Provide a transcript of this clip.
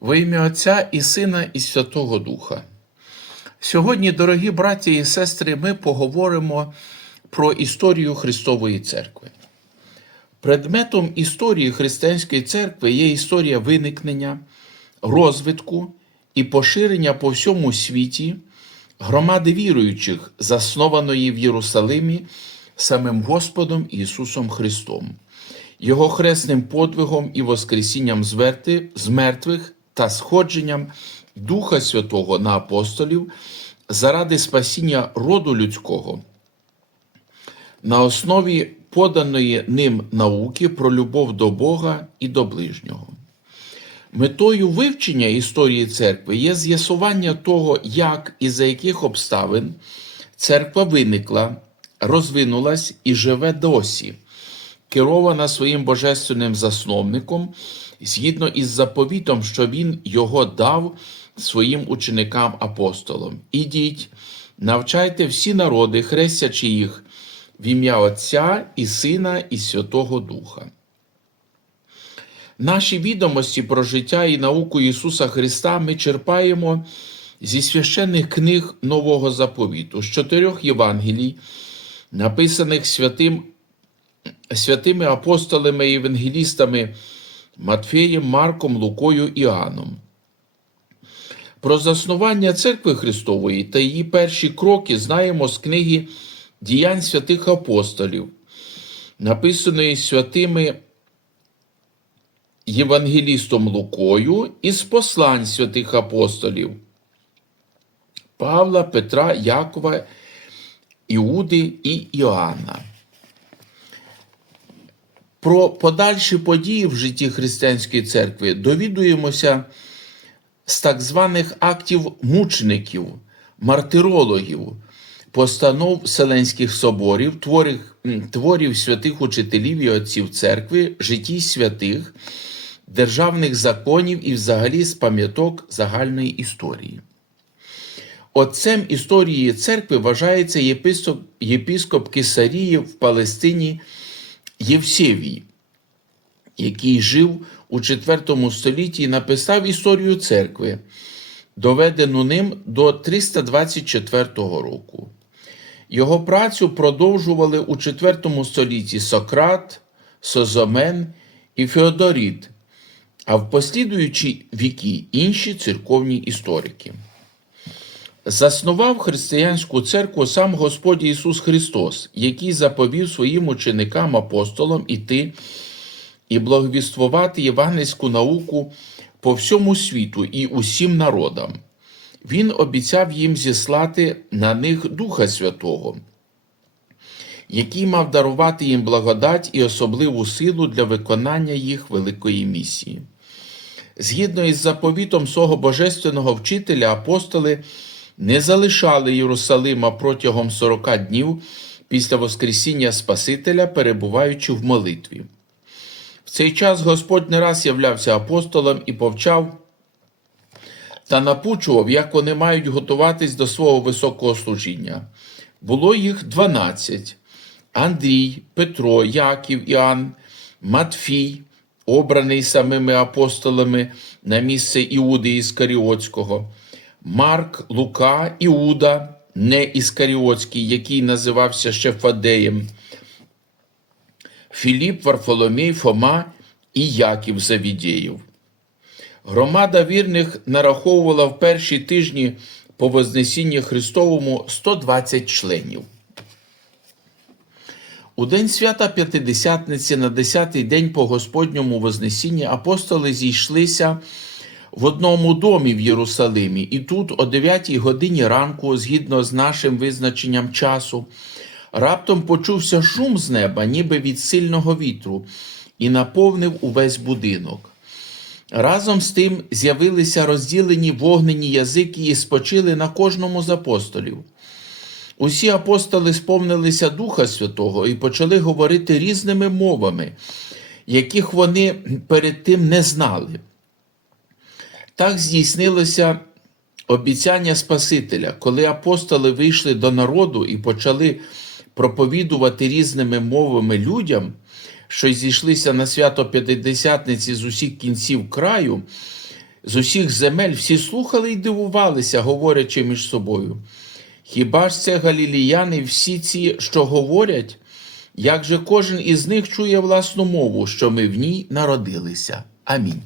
Во ім'я Отця і Сина, і Святого Духа. Сьогодні, дорогі браті і сестри, ми поговоримо про історію Христової Церкви. Предметом історії Християнської церкви є історія виникнення, розвитку і поширення по всьому світі громади віруючих, заснованої в Єрусалимі самим Господом Ісусом Христом, Його хресним подвигом і Воскресінням з мертвих та сходженням Духа Святого на апостолів заради спасіння роду людського на основі поданої ним науки про любов до Бога і до ближнього. Метою вивчення історії церкви є з'ясування того, як і за яких обставин церква виникла, розвинулась і живе досі, керована своїм божественним засновником, згідно із заповітом, що він його дав своїм ученикам апостолам. Ідіть, навчайте всі народи, хрестячи їх в ім'я Отця і Сина і Святого Духа. Наші відомості про життя і науку Ісуса Христа ми черпаємо зі священних книг Нового заповіту, з чотирьох Євангелій, написаних святим, святими апостолами і евангелістами Матфеєм, Марком, Лукою і Іоанном. Про заснування церкви Христової та її перші кроки знаємо з книги Діянь святих апостолів, написаної святими Євангелістом Лукою із послань святих апостолів Павла, Петра, Якова, Іуди і Іоанна. Про подальші події в житті християнської церкви довідуємося з так званих актів мучеників, мартирологів, постанов Вселенських соборів, творів, творів святих учителів і отців церкви, житій святих, державних законів і взагалі з пам'яток загальної історії. Отцем історії церкви вважається єпископ, єпископ Кесарії в Палестині Євсевій, який жив у IV столітті і написав історію церкви, доведену ним до 324 року. Його працю продовжували у IV столітті Сократ, Созомен і Феодоріт, а в послідуючі віки інші церковні історики. Заснував християнську церкву сам Господь Ісус Христос, який заповів своїм ученикам апостолам іти і благовіствувати євангельську науку по всьому світу і усім народам. Він обіцяв їм зіслати на них Духа Святого, який мав дарувати їм благодать і особливу силу для виконання їх великої місії. Згідно із заповітом свого божественного вчителя, апостоли не залишали Єрусалима протягом 40 днів після Воскресіння Спасителя, перебуваючи в молитві. В цей час Господь не раз являвся апостолам і повчав та напучував, як вони мають готуватись до свого високого служіння. Було їх дванадцять: Андрій, Петро, Яків, Іоанн, Матфій, обраний самими апостолами на місце Іуди Іскаріотського, Марк, Лука, Іуда, не Іскаріотський, який називався ще Фадеєм, Філіп, Варфоломій, Фома і Яків Завідєєв. Громада вірних нараховувала в перші тижні по Вознесінні Христовому 120 членів. У день свята П'ятидесятниці на 10-й день по Господньому Вознесінні апостоли зійшлися в одному домі в Єрусалимі, і тут, о 9 годині ранку, згідно з нашим визначенням часу, раптом почувся шум з неба, ніби від сильного вітру, і наповнив увесь будинок. Разом з тим з'явилися розділені вогнені язики і спочили на кожному з апостолів. Усі апостоли сповнилися Духа Святого і почали говорити різними мовами, яких вони перед тим не знали. Так здійснилося обіцяння Спасителя, коли апостоли вийшли до народу і почали проповідувати різними мовами людям, що зійшлися на свято П'ятидесятниці з усіх кінців краю, з усіх земель всі слухали і дивувалися, говорячи між собою. Хіба ж це галіліяни всі ці, що говорять? Як же кожен із них чує власну мову, що ми в ній народилися? Амінь.